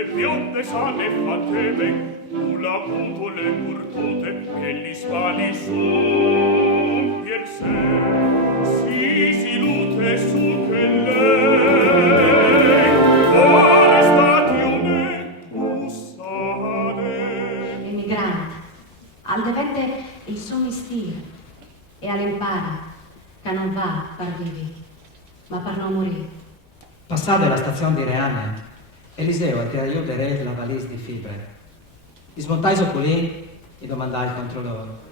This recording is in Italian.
le bionde sane fatte ben, tu l'apunto le curtute, e gli spali son piel se, si lute su che lei, vuole statione bussare. Emigrante, al devette il suo mestiere, e all'impara, che non va per vivi, ma per non morire. Passate la stazione di Reame, Eliseo ti aiuterà la valise di fibre. Ti smontai su qui e domandai il controllore.